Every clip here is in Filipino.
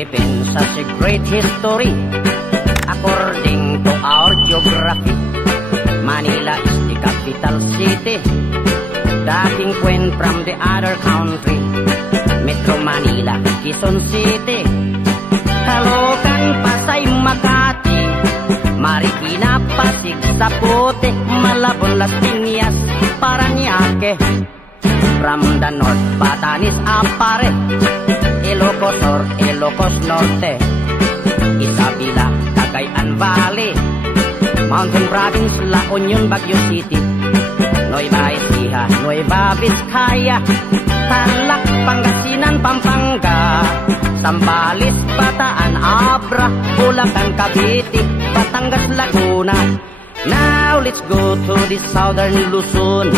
Philippines has a great history. According to our geography, Manila is the capital city. Dating queen from the other country, Metro Manila, Quezon City, Caloocan, Pasay, Makati, Marikina, Pasig, Zapote, Malabon, Las Piñas, Parañaque. From the north, Batanes, Apare, Ilocos Sur, Ilocos Norte, Isabela, Cagayan Valley, Mountain Province, La Union, Baguio City, Nueva Ecija, Nueva Vizcaya, Tarlac, Pangasinan, Pampanga, Zambales, Bataan, Abra, Bulacan, Cavite, Batangas, Laguna. Now let's go to the southern Luzon,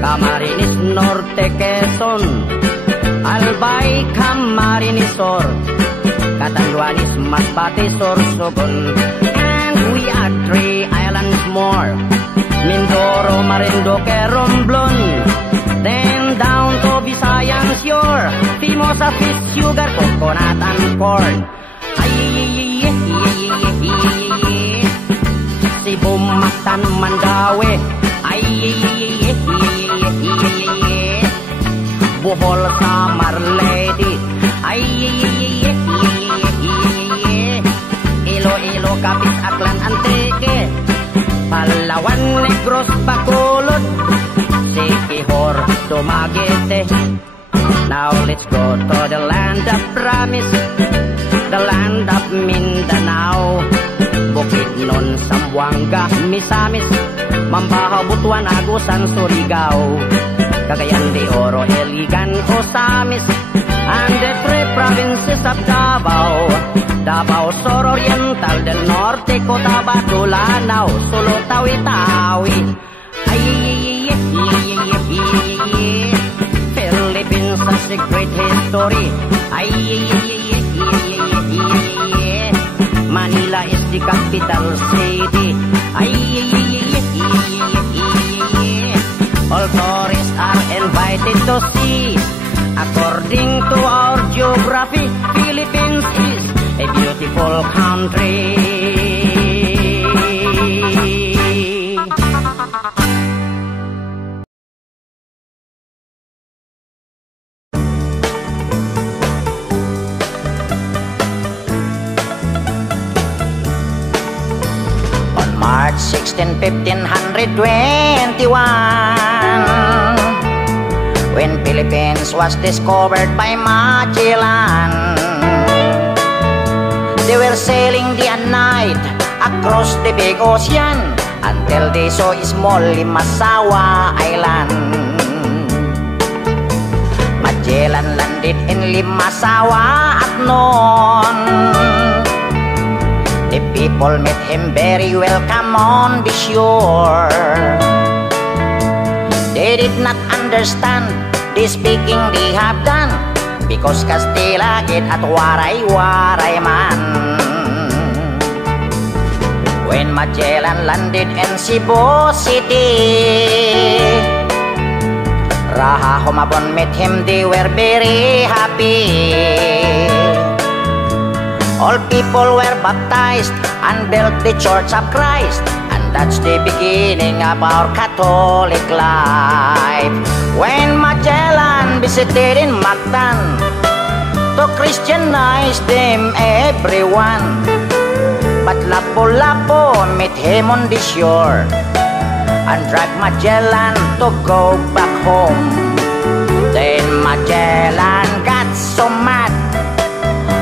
Camarines Norte, Quezon, Albay, Camarines Sur, Catanduanes, Masbate, Sorsogon. And we add 3 islands more, Mindoro, Marinduque, Romblon. Then down to Visayan shore, Fimosa, fish, sugar, coconut, and corn. Cebu, Mactan, Mandaue, Bohol, Samar, Leyte, Iloilo, Capiz, Aklan, Antique, Palawan, Negros, Bacolod, Siquijor, Dumaguete. Now let's go to the land of promise, the land of Mindanao, Bukidnon, Zamboanga, Misamis, Mambahaw, Butuan, Agusan, Surigao, Cagayan de Oro, Iligan, Osamis, and the 3 provinces of Davao, Davao Sur Oriental, del Norte, Cotabato, Lanao, Sulu, Tawi-Tawi. Philippines has a great history. Manila is the capital city. All tourists are invited to see. According to our geography, Philippines is a beautiful country. March 16, 1521, when Philippines was discovered by Magellan. They were sailing day and night across the big ocean until they saw a small Limasawa Island. Magellan landed in Limasawa at noon. The people met him very welcome on the shore. They did not understand the speaking they have done, because Castilla get at waray-waray man. When Magellan landed in Cebu City, Raha Humabon met him, they were very happy. All people were baptized and built the Church of Christ, and that's the beginning of our Catholic life. When Magellan visited in Mactan to Christianize them everyone, but Lapu-Lapu met him on the shore and dragged Magellan to go back home. Then Magellan got so mad,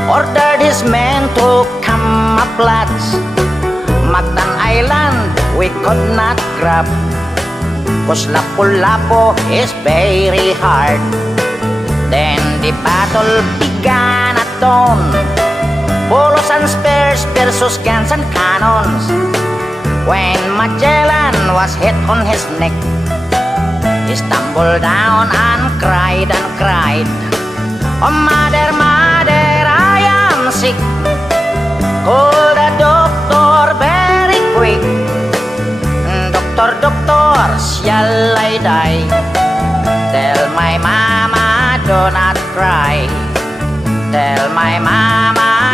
ordered his men to camouflage. Mactan Island we could not grab, 'cause Lapu-Lapu is very hard. Then the battle began at dawn, bolos and spears versus guns and cannons. When Magellan was hit on his neck, he stumbled down and cried and cried, "Oh mother, mother, I am sick. Call the doctor very quick. Doctor, doctor, shall I die? Tell my mama do not cry. Tell my mama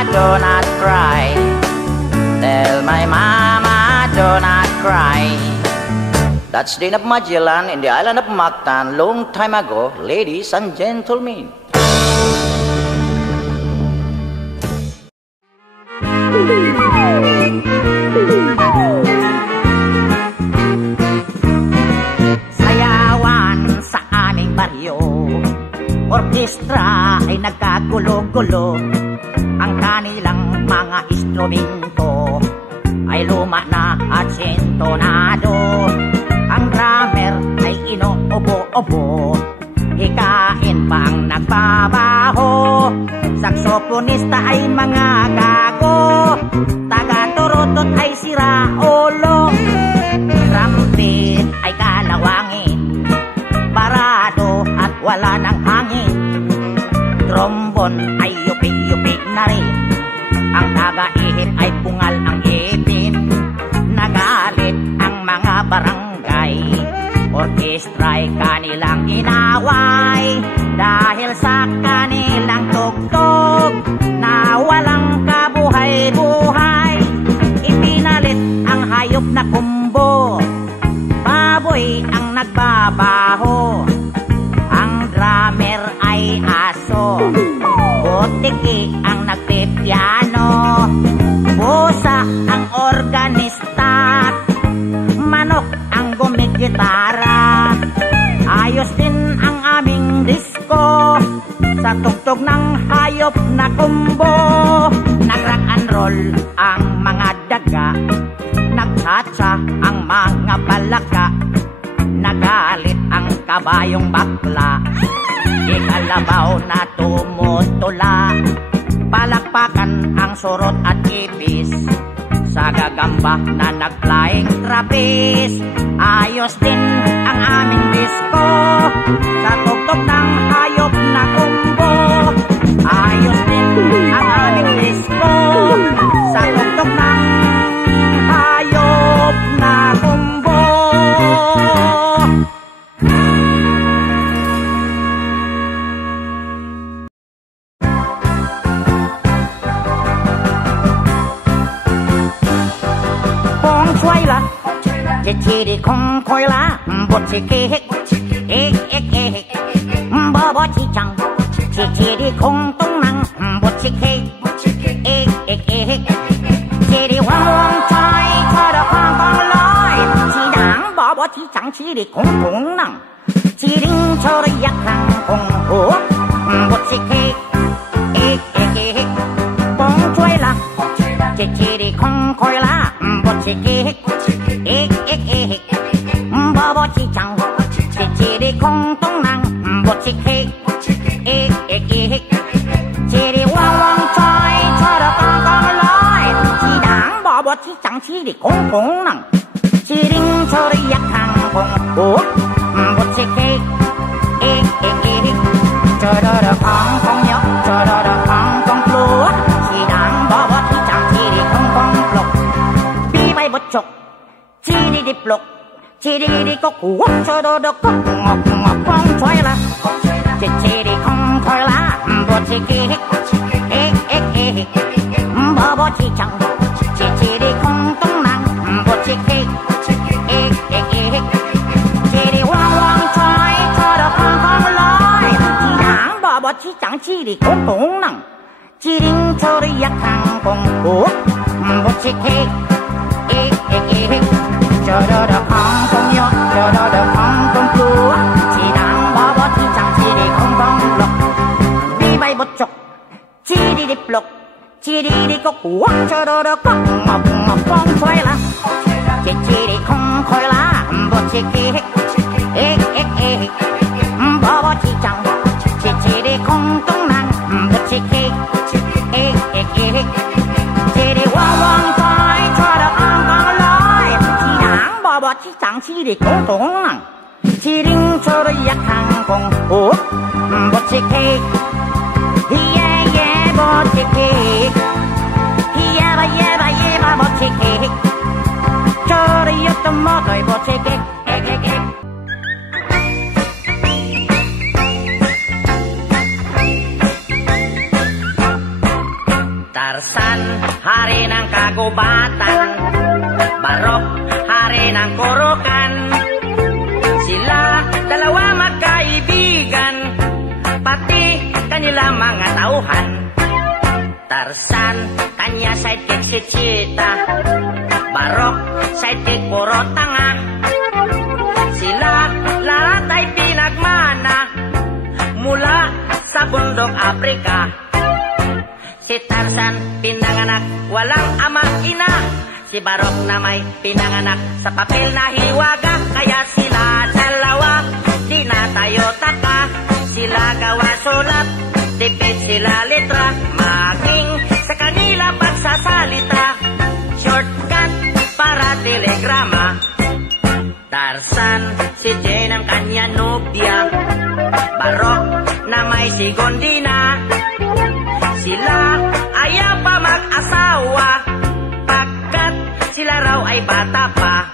That's Dane of Magellan in the island of Mactan long time ago, ladies and gentlemen. Sayawan sa aming baryo, orkestra ay nagkagulo-gulo. Ang kanilang mga instrumento ay luma na at sintonado. Ang drummer ay inuubo-ubo, hikain pa ang nagbabaho. Saksoponista ay mga gago, taga-turutot ay sira ulo. Trumpet ay kalawangin, parado at wala ng hangin. Trombon ay yupik-yupik na rin, ang taga-ihip ay pungal ang ipin. Nagalit ang mga barangay, orkestra'y kanilang inaway. Dahil sa kanilang tugtog na walang kabuhay-buhay, ipinalit ang hayop na kumbo, baboy ang nagbabaho. Ang drummer ay aso, butiki ang nagpipiano, pusa ang organista, manok ang gumigitara. Ayos din ang aming disco sa tugtog ng hayop na kumbo. Nag-rock and roll ang mga daga, nagtsatsa ang mga palaka. Nagalit ang kabayong bakla, ikalabaw na tumutula. Palakpakan ang surot at ipis, sa gagamba na nag-flying trapeze. Ayos din ang aming disco sa tugtog ng hayop na kumbo. Ayos din ang aming disco sa tugtog ng hayop na kumbo. Consuela, chichiri concoila, bochikik, ik ik ik, bobo chichang, chichiri kong tung nang, bochikik, ik ik ik, chiri wang wang chai, chara kong kong loy, chidang bobo chichang, chiri kong tung nang, chiring chori yak hang kong ho, bochikik, ik ik ik, consuela, chichiri concoila, bochikik, ik ik ik, bobo chichang, chichiri kong tung nang, bochikik, ik ik ik, chiri wang wang choi, chara kong kong loy, chidang bobo chichang, chiri kong kong nang, chiring chori yak hang kong ho, bochikik, ik ik ik, chara kong kong yok, chara kong kong flu, chidang bobo chichang, chiri kong kong flu. Bibay butchok, chiri diplok, chiri di kok, wok choro do kok, ngok ngok kong choy la, chiri kong choy la, bochikik, ik ik ik, bobo chichang, chiri kong tung nang, bochikik, ik ik ik, chiri wang wang choy, choro kong kong loy, chidang bobo chichang, chiri kong tung nang, chiring chori yak hang kong ho, bochikik, ik ik ik, choro do kong kong yo, choro do kong kong flu, chidang bobo chichang, chiri kong kong flu. Bibay butchok, chiri diplok, chiri di kok, wok choro do kok, ngok ngok kong choy la, chiri kong khoy la, bochikik, ik ik ik, bobo chichang, chiri kong tung nang, bochikik, ik ik ik, chiri wang wang choy, choro kong kong loy, chidang bobo chichang, chiri kong tung nang, chiring choro yak hang kong ho, bochikik, yeah yeah bochikik, yeba yeba yeba bochikik, choro yoto motoy bochikik, ik ik ik. Tarzan, hari ng kagubatan, Barok, hari ng kurukan, bundok Afrika. Si Tarzan pinanganak walang ama ina. Si Barok na may pinanganak sa papel na hiwaga. Kaya sila dalawa di na tayo taka. Sila gawa sulat, tipid sila litra. Maging sa kanila pagsasalita, shortcut para telegrama. Tarzan, si Jane ang kanya nobya. Barok na may si Gondina. Sila ayaw pa mag-asawa, pagkat sila raw ay bata pa.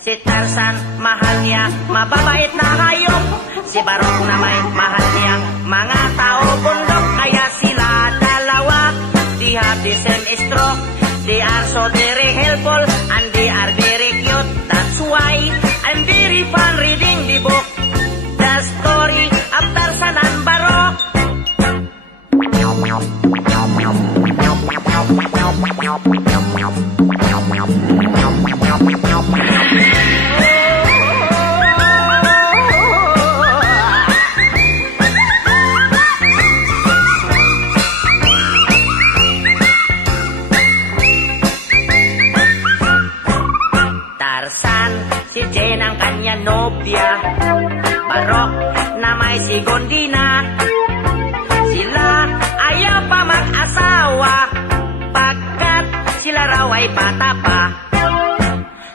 Si Tarzan, mahal niya mababait na hayop. Si Barok na may mahal niya mga tao bundok. Kaya sila dalawa, they have the same stroke. They are so very helpful and they are very cute. That's why I'm very fun reading the book, the story of Tarzan and Barok. Tarzan, si Jane ang kanya nobya. Barok na may si Gondina. Sila ayaw pa mag-asawa, pagkat sila raw ay bata pa.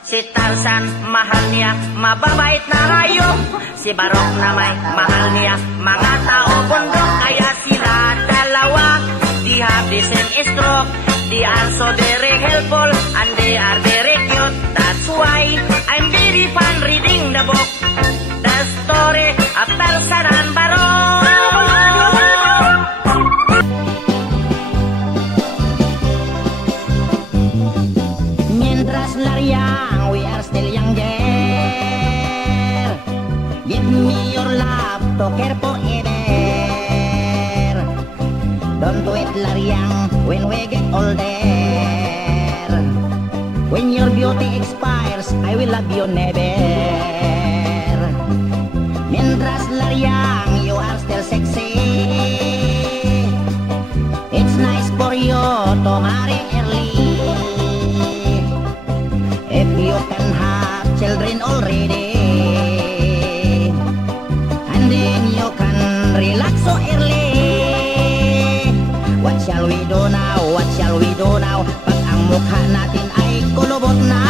Si Tarzan, mahal niya mababait na hayop. Si Barok na may mahal niya mga tao bundok. Kaya sila dalawa, they have the same stroke. They are so very helpful and they are very cute. That's why I'm very fun reading the book, the story of Tarzan and Barok. Mientras lariang, we are still younger. Give me your love to care forever. Don't do it lariang when we get older. When your beauty expires, I will love you never. Mientras lariang, you are still sexy. It's nice for you to marry early. If you can have children already, and then you can relax so early. What shall we do now? What shall we do now? Pag ang mukha natin ay kulubot na.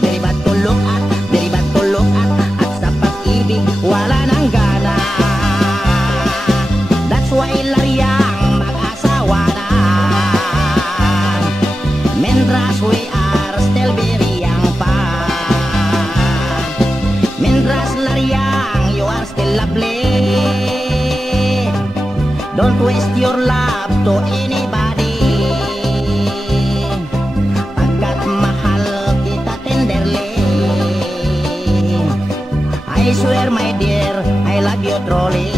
Very bad to look at, very bad to look at. At sa pag-ibig, wala nang gana. That's why lariang mag-asawa na. Mientras we are still very young pa. Mientras lariang, you are still lovely. Don't waste your love to anybody, pagkat mahal kita tenderly. I swear my dear, I love you truly.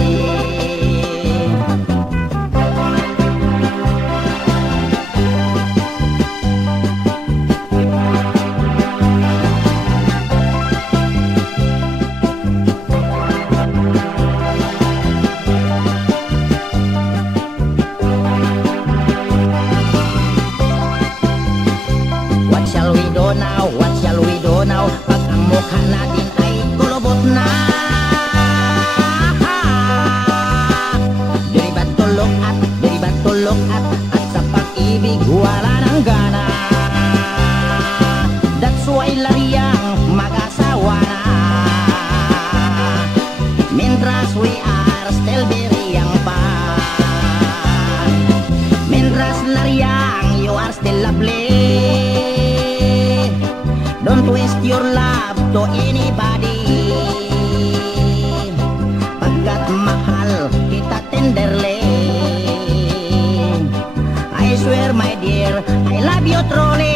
Pag ang mukha natin ay kulubot na. Very bad to look at, very bad to look at. At sa pag-ibig, wala nang gana. That's why lariang mag-asawa na. Mientras we are still very young pa. Mientras lariang, you are still lovely. Don't waste your love to anybody, pagkat mahal kita tenderly. I swear my dear, I love you truly.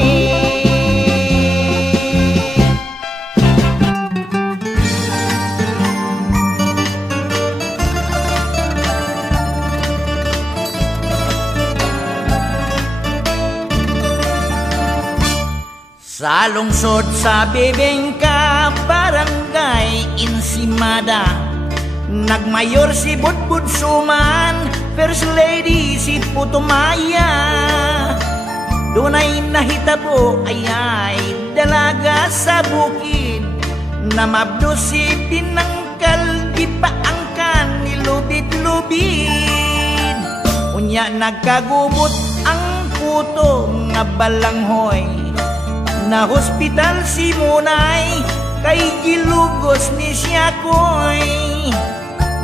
Sa lungsod sa Bibingka, Barangay Insiman, primada. Nagmayor si Budbud Suman, First Lady si Putumaya. Dunay nahitabo ay dalaga sa bukid, na mabdo si Binangkal, di paangkan ni lubid-lubid. Unya nagkagubot ang puto nga balanghoy, na hospital si Munay, kay gilugos ni Siyakoy.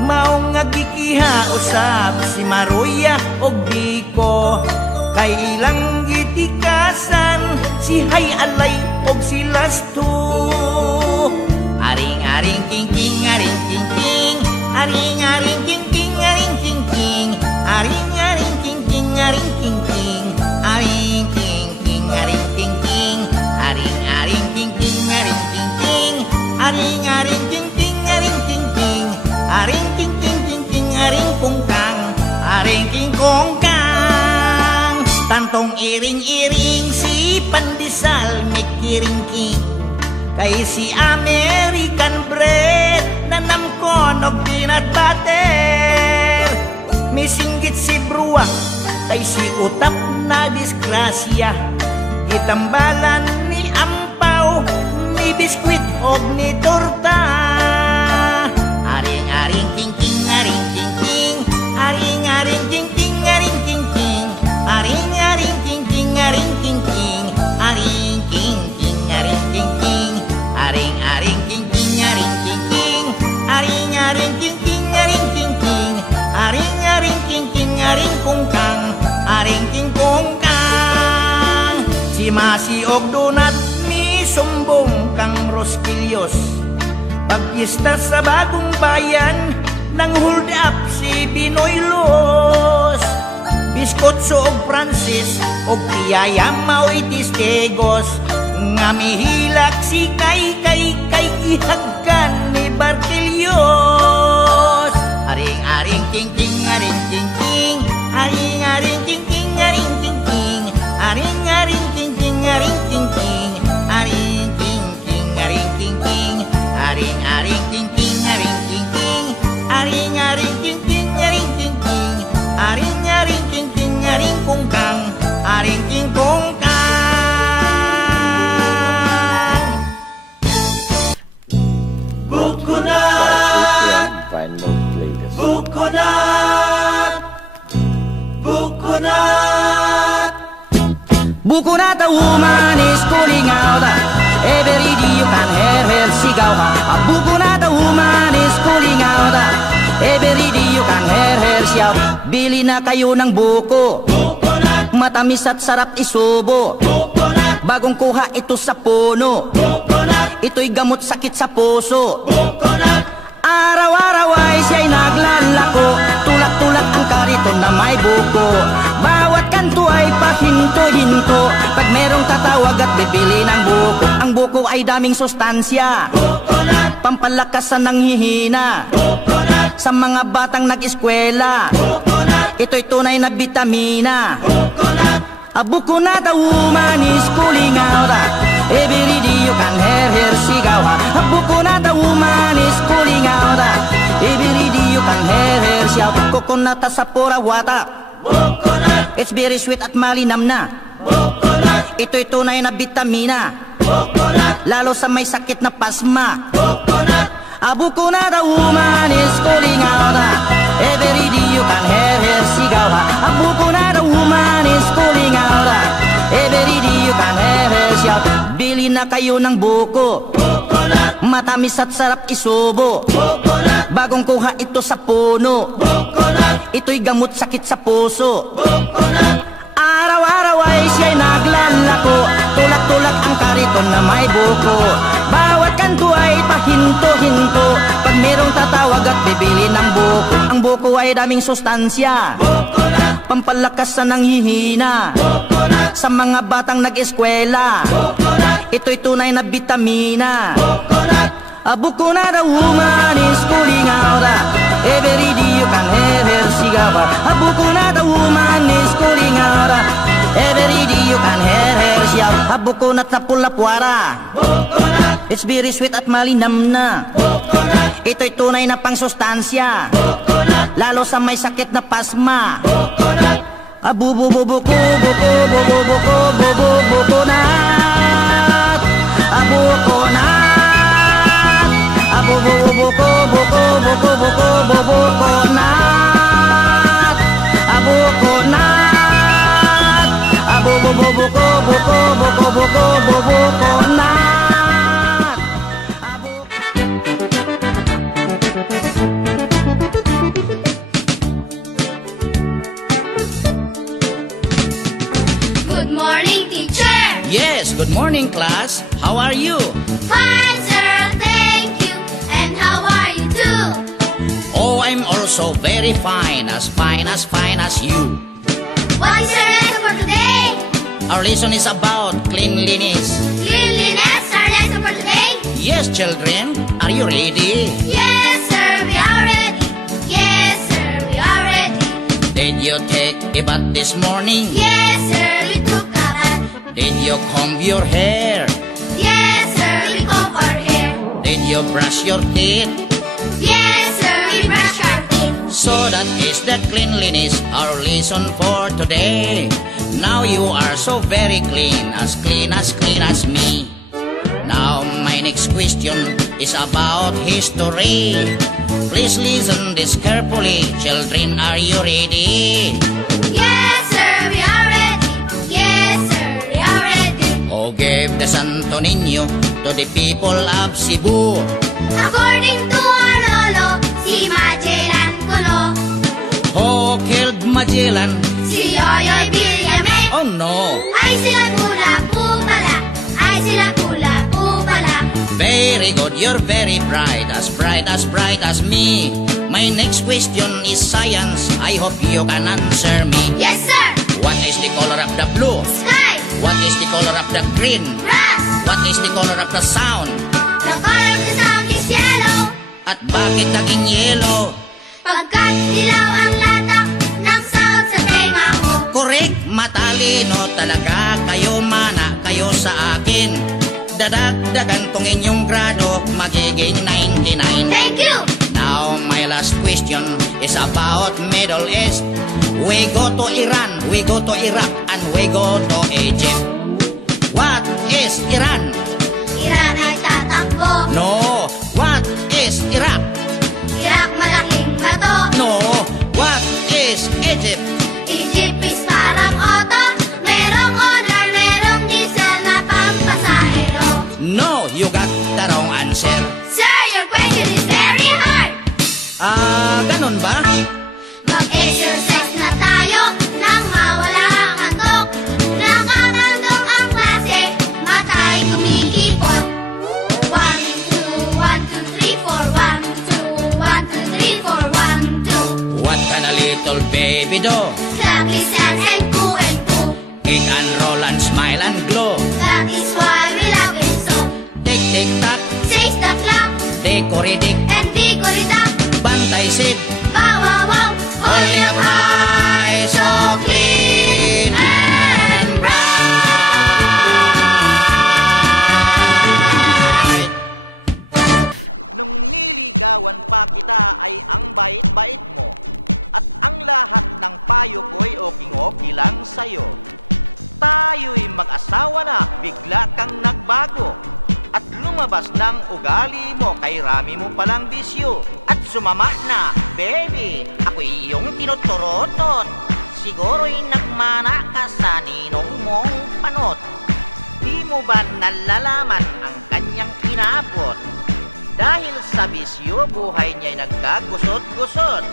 Mao nga gikiha usab si Maruya og Biko, kay ilang gitikasan si Hay-alay og si Lasto. Aring-aring king-king, aring king-king, aring-aring king-king, aring king-king, aring-aring king-king, aring king-king, aring king-king, aring king-king, aring-aring king-king, aring king-king, aring-aring king-king, aring king-king, aring king-king, king-king, aring kungkang, aring king-kongkang. Tantong iring-iring si Pandesal mikiring-king, kay si American bread na namkon og peanut butter. Misinggit si Bruwak, kay si Utap na disgrasya, gitambalan ni Ampaw, ni biskwit og ni torta. Aring-aring king-king, aring king-king, aring-aring king-king, aring king-king, aring-aring king-king, aring king-king, aring king-king, aring king-king, aring-aring king-king, aring king-king, aring-aring king-king, aring king-king, aring-aring king-king, aring kungkang, aring king-kongkang. Si Masi og Donat ni sumbong kang Roskilios, pagpista sa Bagong Bayan, nang hold up si Binoy Los. Biskotso og Francis og Tiyaya Mao'y Tistegos, nga mihilak si kay ihagkan ni Bartelios. Aring-aring king-king, aring king-king, aring-aring king-king, aring king-king, aring-aring king-king, aring king-king, aring king-king, aring king-king, aring-aring king-king, aring king-king, aring-aring king-king, aring king-king, aring-aring king-king, aring kungkang, aring king-kongkang. Final playlist. Bukunat, bukunat. Bukunat, a woman is calling out. Every day you can hear her sigaw. Bukunat, a woman is calling out. Every day you can hear her shout. Bili na kayo ng buko, matamis at sarap isubo. Bagong kuha ito sa puno, ito'y gamot sakit sa puso. Araw-araw ay siya'y naglalako, tulak-tulak ang kariton na may buko. Bawat kanto ay pahinto-hinto, pag merong tatawag at bibili ng buko. Ang buko ay daming sustansya, pampalakasan ng hihina, sa mga batang nag-eskwela, ito'y tunay na bitamina. A bukunat, a woman is calling out. Every day you can hear her sigaw. A bukunat, a woman is calling out. Every day you can hear her shout. Coconut sa Porawata, it's very sweet at malinam na. Ito'y tunay na bitamina, lalo sa may sakit na pasma. A bukunat, a woman is calling out. Every day you can hear her sigaw. A bukunat, a woman is calling out. Every day you can hear her shout. Bili na kayo ng buko, matamis at sarap isubo. Bagong kuha ito sa puno, ito'y gamot sakit sa puso. Araw-araw ay siya'y naglalako, tulak-tulak ang kariton na may buko. Bawat kanto ay pahinto-hinto, pag merong tatawag at bibili ng buko. Ang buko ay daming sustansya, pampalakasan ng hihina, sa mga batang nag-eskwela, ito'y tunay na bitamina. A bukunat, a woman is calling out. Every day you can hear her sigaw. A bukunat, a woman is calling out. Every day you can hear her shout. A bukunat sa Pulapuara, It's very sweet at malinam na. Ito'y tunay na pangsustansya, lalo sa may sakit na pasma. Abubububuko, buko, bububuko, bububukunat. Abukunat. Abububuko, buko, buko, buko, bubukunat. Abukunat. Abububuko, buko, buko, buko, bubukunat. Good morning, teacher. Yes, good morning, class. How are you? Fine, sir. Thank you. And how are you too? Oh, I'm also very fine as you. What is your lesson for today? Our lesson is about cleanliness. Cleanliness, our lesson for today? Yes, children, are you ready? Yes, sir, we are ready. Yes, sir, we are ready. Did you take a bath this morning? Yes, sir, we took a bath. Did you comb your hair? Yes, sir, we comb our hair. Did you brush your teeth? Yes, sir, we brush our teeth. So that is the cleanliness, our lesson for today. Now you are so very clean as me. Now my next question is about history. Please listen this carefully. Children, are you ready? Yes, sir, we are ready. Yes, sir, we are ready. Oh, give the Santo Niño to the people of Cebu. According to our lolo, si Magellan Gulo, Who killed Magellan? si Yoyoy Villame. Oh no! Ay sila pula po pala, ay sila pula po pala. Very good, you're very bright as me. My next question is science. I hope you can answer me. Yes, sir. What is the color of the blue? Sky, What is the color of the green? grass, What is the color of the sound? the color of the sound is yellow. At bakit naging yellow? Pagkat dilaw ang latak ng sound sa tenga mo. Correct, matalino talaga kayo, mana kayo sa akin. Dadagdagan tong inyong grado, magiging 99. Thank you. Now my last question is about Middle East. We go to Iran, we go to Iraq, and we go to Egypt. What is Iran? Iran ay tatakbo. No. What is Iraq? Iraq malaking bato. No. What is Egypt? Egypt is parang auto. Merong honor, merong diesel na pampasahero. No, you got the wrong answer. Sir, your question is very hard. Ganun ba? Mag-exercise na tayo nang mawala ang antok. Nakakandong ang klase, matay kumikipot. 1, 2, 1, 2, 3, 4, 1, 2, 1, 2, 3, 4, 1, 2. What can a little baby do? Clap his hands and poo and poo. Kick and roll and smile and glow. That is why we love him so. Tick, tick, tock, 6 the clock, dekoridik, and digoridak. bantay sit. Wow, wow, wow, Holding up high, so clean and bright. Nung niligawan pa kita ay ang bait-bait mo, at ang lahat ng payo ko'y okay lang sa'yo. Tayo'y mag-asawa na, bigla kang nagbago, at lumabas ng ugali mo, kay rami mo palang bisyo. At sumama na, baby, ako'y iyong tinuturotot. Siguro'y nagmana ka sa ninong mong panot. Di mo ba nalalaman ang kanyang inabot? Dahil sa bisyo, buhay niya'y nagkagusot-gusot.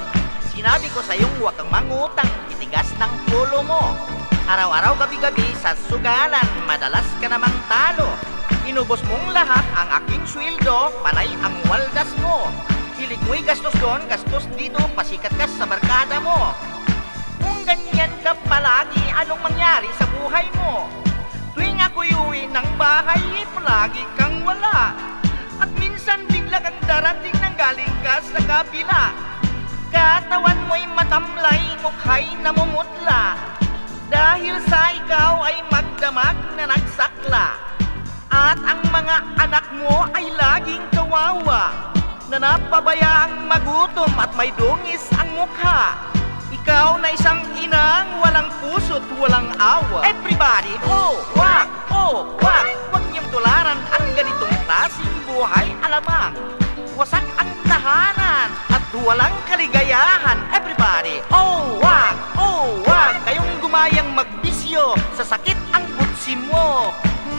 Sinabi ko sa'yong huwag kang mangutang, itigas ng pulo mo. Araw-araw, gabi-gabi sa sugalan, madalas ka namang talo. Inubos mong lahat ang aking sweldo, panay ang waldas mo. Hilig mo'y gastos doon, gastos dito, pasikat ka sa barkada mo. Kung ganyan ka palagi, anong mangyari sa buhay mo? Tuwing ako'y uwi ng bahay, palagi kang wala. At minsan bigla kang darating nang galing ka sa kabila. Katawan mo'y matamlay, mukha'y namumutla. Dahil sa ikaw ay magdamag na nagsakla. At ang mga anak mo ay laging kawawa, na napabayaang magutom at may dungis ang mukha. Ikaw na isang inang walang puso't walang awa. Everybody, oh, wag, wag niyong tularan ang ganitong klaseng buhay, alamang wasak ang tahanan at walang kaligayahan. Everybody, oh, wag, kayong gumayang magbisyo, sa sakit ang butsi mo.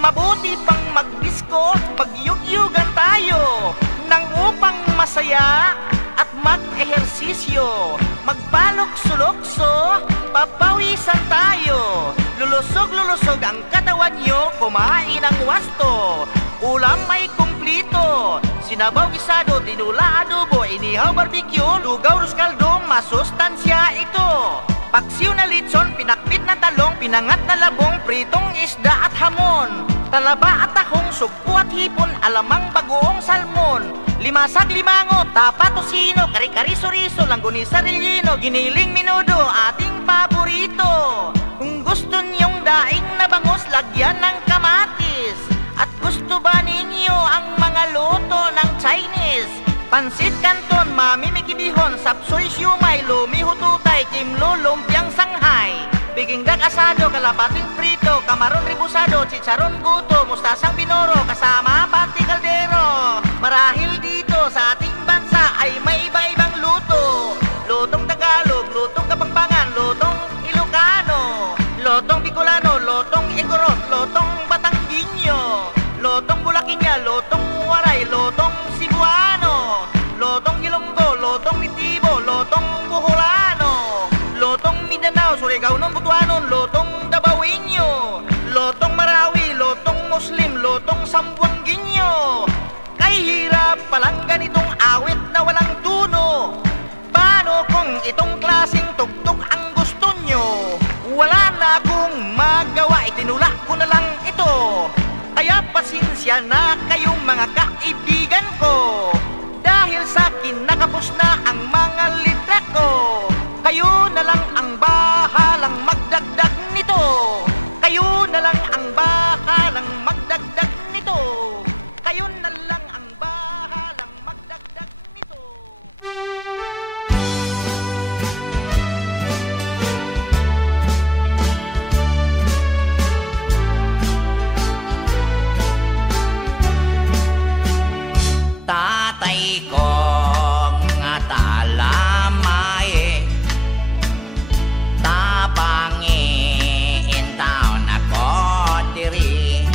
Mabuti pang magdisko, magyugyugan tayo nang upang masaya at mag-ehersisyo. Magpalok-sulokso, papawisan tayo. Lulusog ang katawan nyo, kumain ng wasto. Ulam ay kumplito, sinabaw gisado, tinula adobo, inihaw barbecue, lugaw ruskaldo, masustansya ito. Paksiw na litson, pinakpit na talong, pinangat na labong, pritong isda at hamon, talaba at tahong, sugpo at hipon, alamang bagoong salmon, limasag limango, tapa tosino, kari-kari soriso, langgoni sarillino, giniling minudo, ating paborito. Kung gusto niyong daing na bangus, lagyan ng kamatis. At gusto ba ninyo ang mga luto ng Chinese? Pansit Canton, mamimikibihon, sapsoy siumay, lumihututay, kimlo, lumpiang Shanghai, bigingdag asado, kalabating prito, kamaron ribusado, chicharon guto, mustasang binoro, kasama pati kaldero. Marahil dito sa ating bansa ay may iba-ibang luto. Lutong Tagalog, lutong Kapampangan, lutong Ilocano, lotong Bicolano, lotong Igorot, lotong Batangginyo, lotong Bulakinya, lotong Waray, lotong Cebuano, lotong Ilonggo, lotong Nitibo, lotong Boholano, lotong Mindanao, Surigao ng Butuanon, lotong Dabawenyo, lotong Marawi, lotong Muslim, lotong Sambuangueño. Kay hirap palang ganitong awit na walang tuno. Paano kung itong klaseng tugtog ang gusto nyo? Wala na akong magawa, itinula ko na lang ito. Kaya pasensya na kayong mga kaibigan ko, dahil sa akin nakapos na ang mga litra ko. Kayo na lang ang bahalang magdagdag nito. Kayo na lang ang bahalang magdagdag nito. Kayo na lang ang bahalang magdagdag nito. Tatay ko nga talamay, tabangi in town ako diri.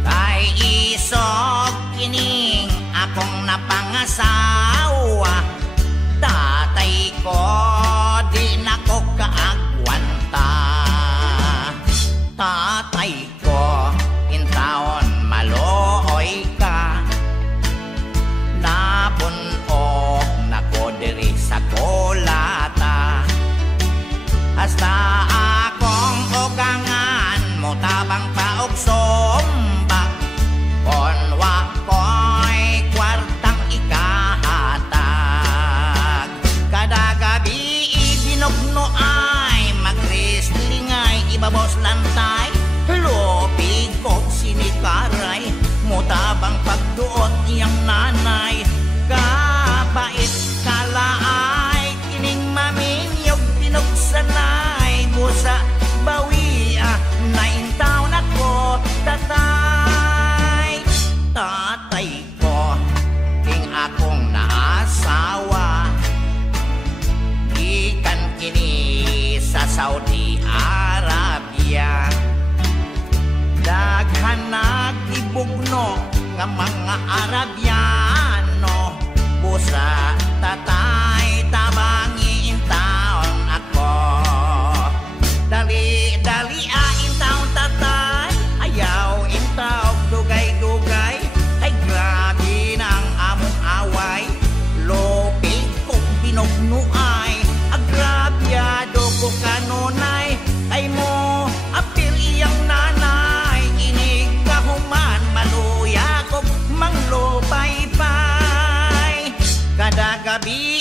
Kay isog kining akong napangasawa, tatay ko di nako kaagwanta. Tatay ko in town malooy ka, nabunog nako diri sa kolata. Hasta akong ugangan mo tabang paog sombak, kon wa ko'y kwartang ikahatag. Kada gabi ibinokno ay mag-wrestling ay ibabos lantay, lupig ko sinikaray mo tabang pagduot niyang nanay. Kabait kalaay kining maminyog pinugsanay mo sa bawia, naintaw na ko tatay. Tatay ko king akong naasawa, ikan kini sa Saudi Arabia. Daghan nagibugno nga mga Arabiano, busa tatay tabangi in town ako. Dali in town tatay, ayaw in town dugay-dugay. Ay grabe ng among away, lopig kong binugnuay, agrabyado ko kanunay. Ay mo apil iyang nanay, inig kahuman maluya ko manglopay-pay. Kada gabi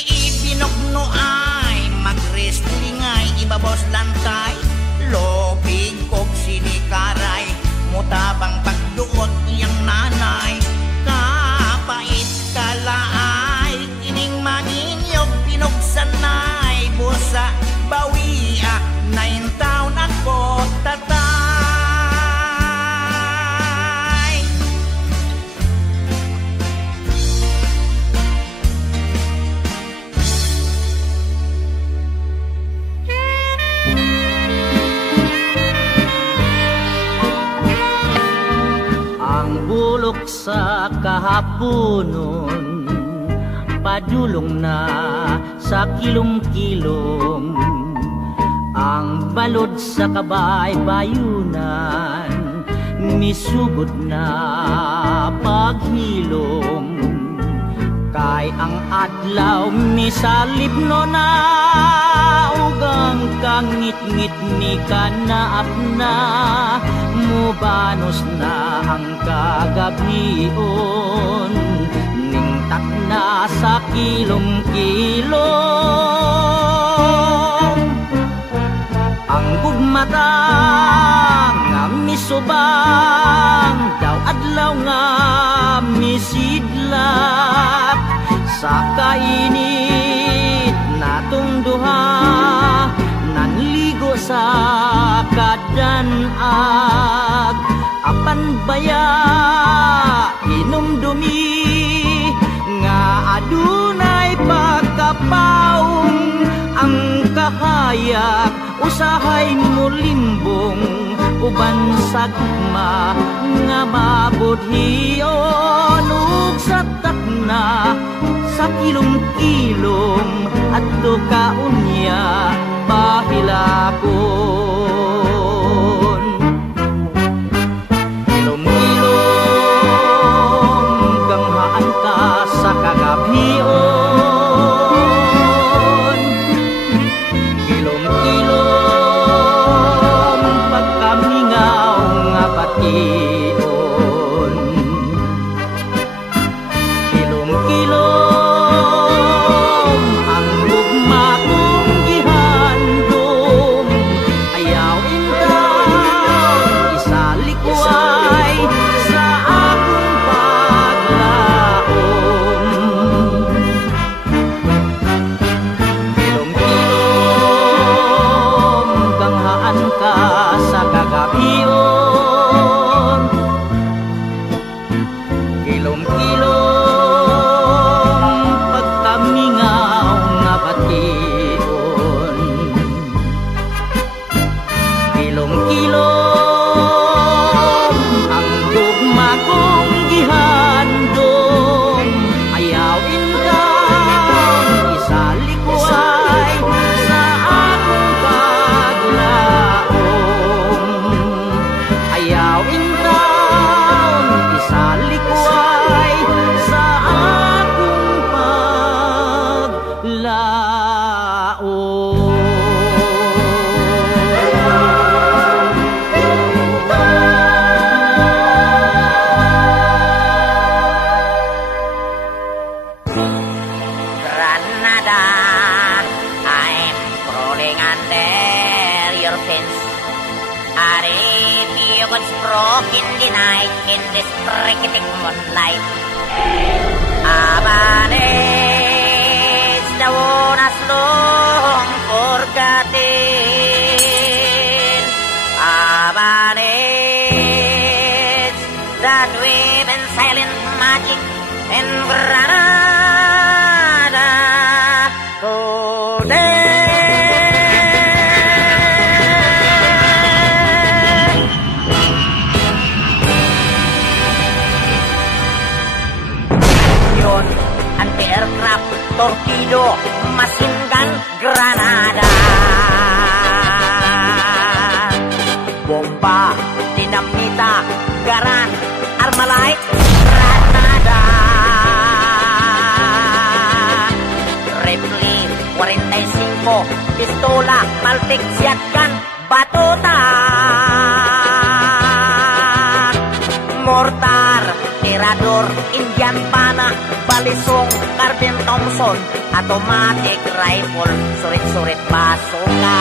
sa kahaponon, padulong na sa kilong-kilong, ang balod sa kabay-bayunan, misugod na paghilom. Kay ang adlaw misalib no na, ugang kangit-ngit ni kanaat na, mubanos na ang kagabion, ningtat na sa kilong-kilong. Ang gugmatang nga misubang, daw adlaw nga misidlak, sa kainit natong duha, nanligo sa kadanag. Apan baya inumdumi nga adunay pagkapaong, ang kahayag usahay mulimbong, uban sa gugma nga mabudhiyon, ug sa takna sa kilong-kilong adto kaunya pahilakon. Kilong-kilong ganghaan ka sa kagabion, kilong-kilong pagkamingaw nga bation. Kilong-kilong ang gugma kong gihandom, ayaw intang isalikway sa akong paglaom. Kilong-kilong ganghaan ka sa kagabion, kilong-kilong pagkamingaw nga bation. Kilong-kilong ang gugma kong gihandom, ayaw intang isalikway sa akong paglaom. Ayaw intang isalikway sa akong paglaom. Granada, I'm crawling under your fence. And if you could stroke in the night, in this cricket moonlight, Abanes, the one as long forgotten. Abanes, that wave and silent magic in Granada today. Yon, anti-aircraft, torpedo, machine gun, Granada. Bomba, dinamita, garan, armalite, Granada. Rifle, 45, pistola, Maltic shotgun, batuta. Mortar, tirador, Indian pana, balisong, Carbine Thompson, automatic rifle, surit-surit basuka.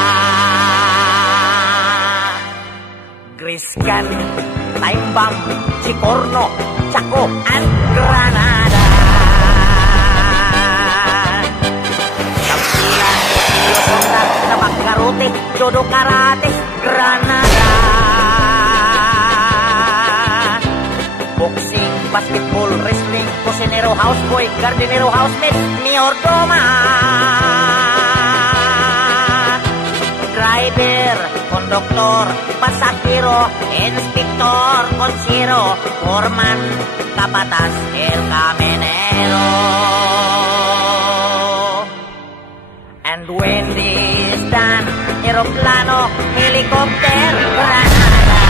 Grease gun, time bomb, Chicorno, Chaco, and Granada. Tampilan, Kutilo, Sundan, Tabak, Karate, Judo, Karate, Granada. Boxing, basketball, wrestling, cocinero, houseboy, gardenero, housemaid, mayordomo. Driver, konduktor, pasahero, inspektor, konsiro, foreman, kabatas, el caminero. And when this is done, eroplano, helicopter, granada,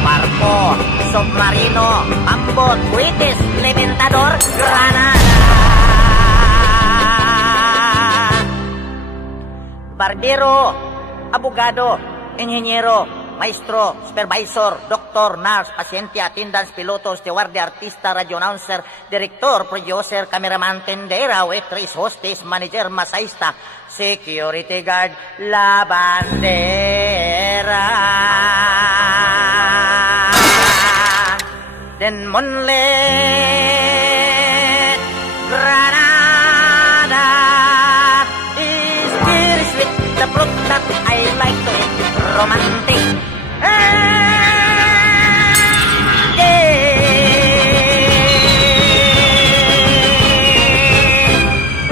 barko, submarino, ambot, buitis, levantador, granada, barbero, abogado, inhenyero, maestro, supervisor, doktor, nurse, pasyente, attendants, piloto, steward, artista, radio announcer, director, producer, cameraman, tendera, waitress, hostess, manager, masahista, security guard, la bandera. Then moonlit Granada is very sweet, the fruit that I like to eat, romantic.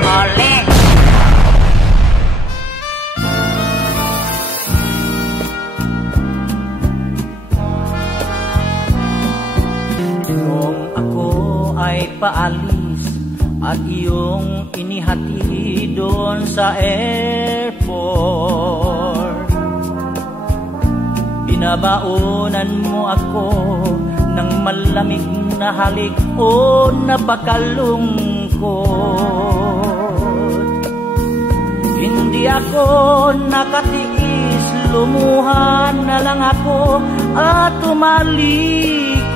Ole. Nung ako ay paalis at iyong inihati doon sa airport, binabaunan mo ako ng malamig na halik o napakalungkot. Hindi ako nakatiis, lumuha na lang ako at tumalikod.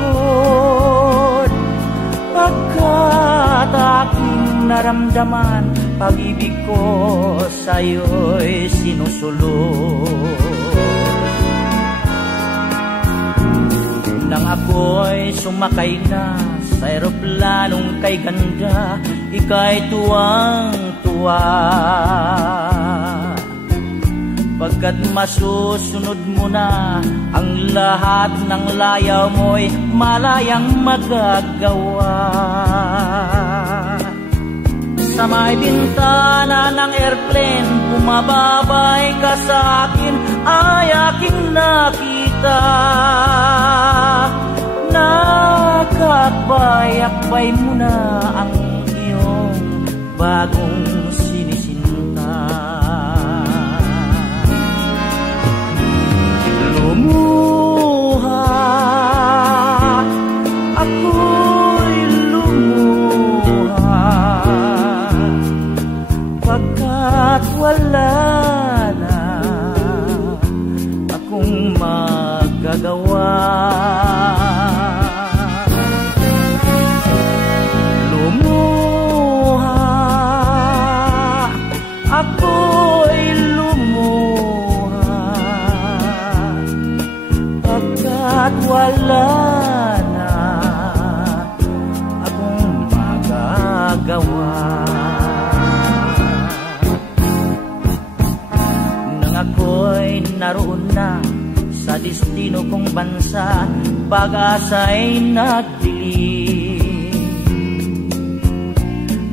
Pagkat aking naramdaman, pag-ibig ko sa'yo'y sinusulot. Nang ako'y sumakay na sa eroplanong kay ganda, ika'y tuwang-tuwa. Pagkat masusunod mo na ang lahat ng layaw mo'y malayang magagawa. Sa may bintana ng airplane, bumababay ka sa akin, ay aking nakita. Nakakabay-akbay mo na ang iyong bagong sinisinta. Lumuha, ako'y lumuha, pagkat wala na akong magagawa. Lumuha, ako'y lumuha, pagkat wala na akong magagawa. Nang ako'y naroon na sa destino kong bansa, pag-asa'y nagdilim.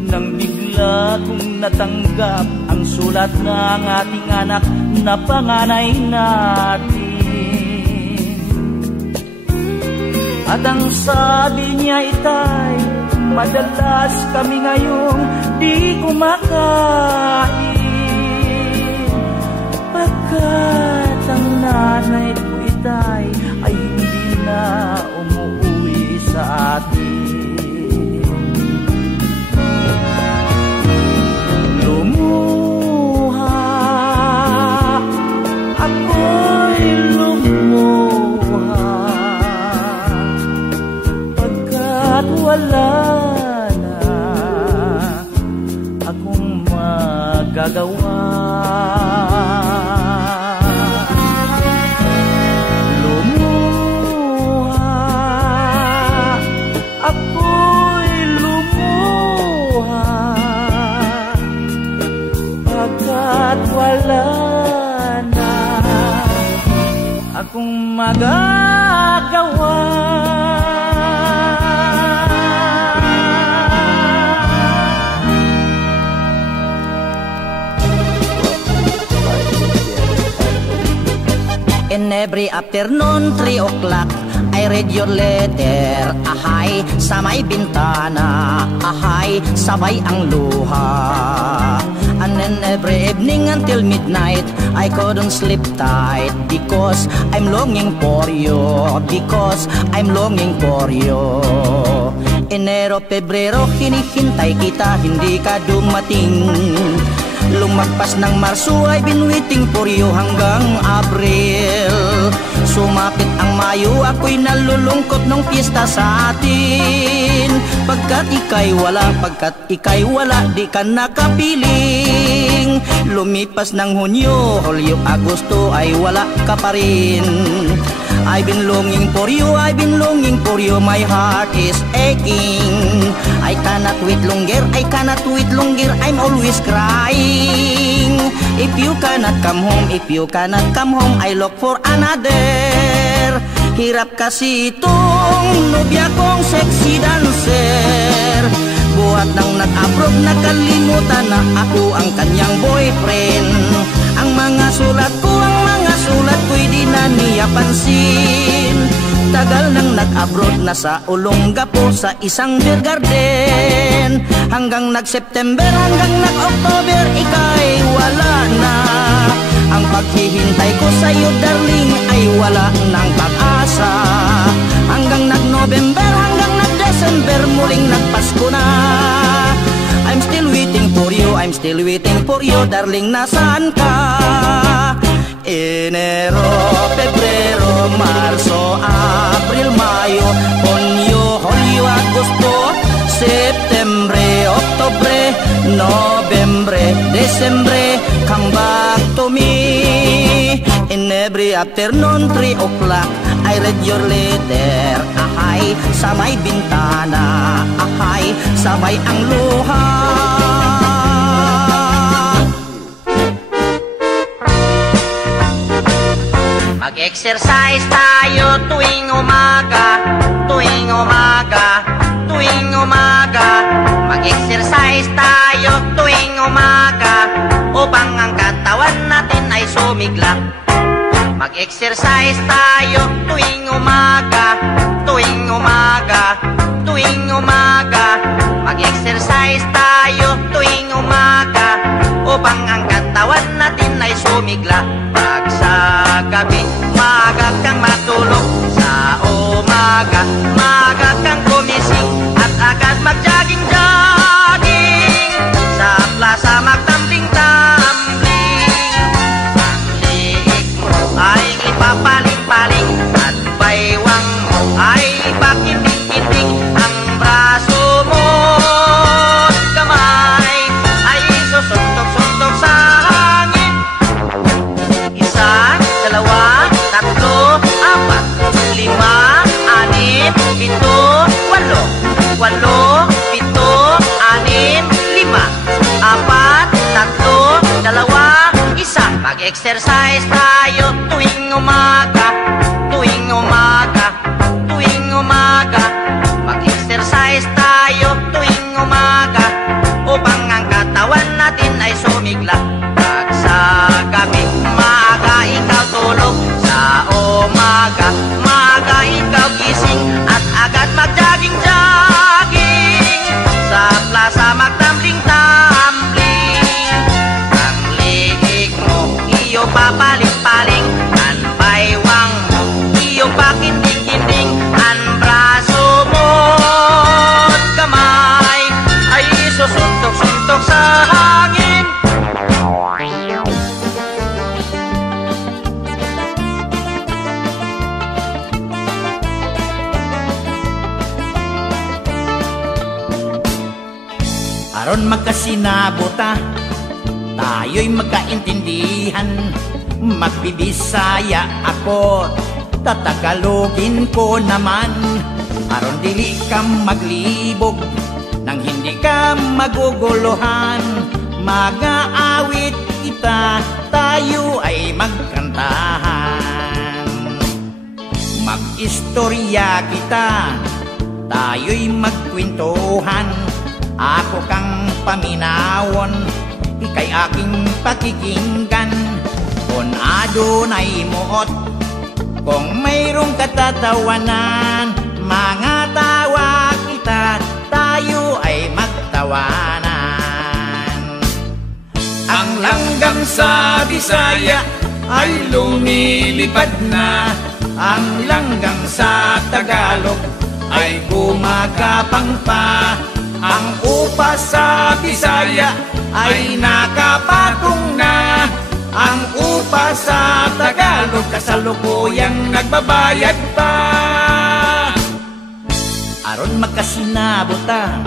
Nang bigla kong natanggap ang sulat ng ating anak na panganay natin. At ang sabi niya, itay, madalas kami ngayong di kumakain, pagkat ang nanay ko, itay, ay hindi na umuwi sa atin. Lumuha, ako'y lumuha, pagkat wala na akong magagawa. Wala na akong magagawa. And every afternoon, 3 o'clock, I read your letter. Ahay, sa may bintana. Ahay, sabay ang luha. And then every evening until midnight, I couldn't sleep tight because I'm longing for you. Because I'm longing for you. Enero, Pebrero, hinihintay kita, hindi ka dumating. Lumagpas ng Marso, I've been waiting for you hanggang Abril. Sumapit ang Mayo, ako'y nalulungkot nung piyesta sa atin. Pagkat ika'y wala, di ka nakapiling. Lumipas ng Hunyo, Hulyo, Agosto, ay wala ka pa rin. I've been longing for you, I've been longing for you, my heart is aching. I cannot wait longer, I'm always crying. If you cannot come home, I look for another. Hirap kasi itong nobya kong sexy dancer. Buhat nang nag-abroad, nakalimutan na ako ang kanyang boyfriend. Ang mga sulat ko'y di na niya pansin. Tagal nang nag-abroad, nasa Olongapo sa isang beer garden. Hanggang nag-September, hanggang nag-October, ika'y wala na. Ang paghihintay ko sa'yo, darling, ay wala ng pag-asa. Hanggang nag-November, hanggang nag-December, muling nagpasko na. I'm still waiting for you, darling, nasaan ka? Enero, Pebrero, Marso, Abril, Mayo, Hunyo, Hulyo, Agosto, Septembre, Oktobre, Nobyembre, Desembre, come back to me. In every afternoon, 3 o'clock, I read your letter. Ahay, sa may bintana. Ahay, sabay ang luha. Mag-exercise tayo tuwing umaga, tuwing umaga, tuwing umaga. Mag-exercise tayo tuwing umaga, upang ang katawan natin ay sumigla. Mag-exercise tayo tuwing umaga, tuwing umaga, tuwing umaga. Mag-exercise tayo tuwing umaga, upang ang katawan natin ay sumigla. Pag sa gabi, maaga kang matulog. Sa umaga, maaga kang gumising, at agad mag-jogging-jogging. Sa plaza magtambling-tambling. Ang liig mo ay ipapaling-paling, at baywang mo ay ipakiting-kiting. Ang braso mo at kamay ay susuntok-suntok sa hangin. Isa, dalawa, tatlo, apat, lima, anim, pito, walo. Walo, pito, anim, lima, apat, tatlo, dalawa, isa. Mag-exercise tayo tuwing umaga, tuwing umaga, tuwing umaga. Mag-exercise tayo tuwing umaga, upang ang katawan natin ay sumigla. Pag sa gabi, maaga ikaw tulog. Sa umaga, maaga ikaw gising, at agad mag-jogging-jogging. Sa plaza magtambling-tambling. Ang liig mo, iyo papaling-paling. Ang baywang mo, iyo pakiting-kiting. Ang braso mo at kamay ay susuntok-suntok sa hangin. Aron magkasinabota, tayo'y magkaintindihan. Magbibisaya ako, tatagalogin ko naman. Aron dili ka maglibog, nang hindi ka maguguluhan. Mag-aawit kita, tayo ay magkantahan. Mag-istorya kita, tayo'y magkwentuhan. Ako kang paminawon, ika'y aking pakikinggan. Kung adunay muot, Kung mayroong katatawanan, mga tawa kita, tayo ay magtawanan. Ang langgam sa Bisaya ay lumilipad na, Ang langgam sa Tagalog ay gumagapang pa. Ang upa sa Bisaya ay nakapatong na. Ang upa sa Tagalog kasalukuyang nagbabayad pa. Aron magkasinabota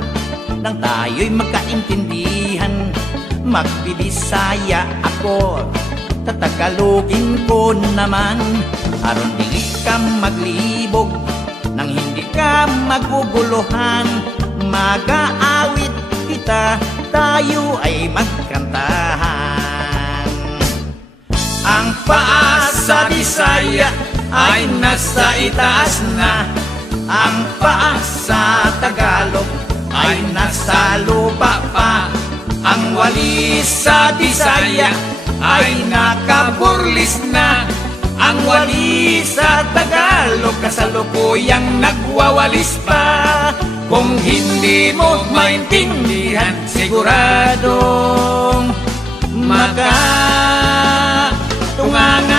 nang tayo'y magkaintindihan, magbibisaya ako, tatagalogin ko naman. Aron di ka maglibog nang hindi ka maguguluhan, mag-aawit kita, tayo ay magkantahan. Ang paa sa Bisaya ay nasa itaas na, ang paa sa Tagalog ay nasa lupa pa. Ang walis sa Bisaya ay nakaburlis na, ang walis sa Tagalog kasalukuyang nagwawalis pa. Kung hindi mo maintindihan, siguradong tungangan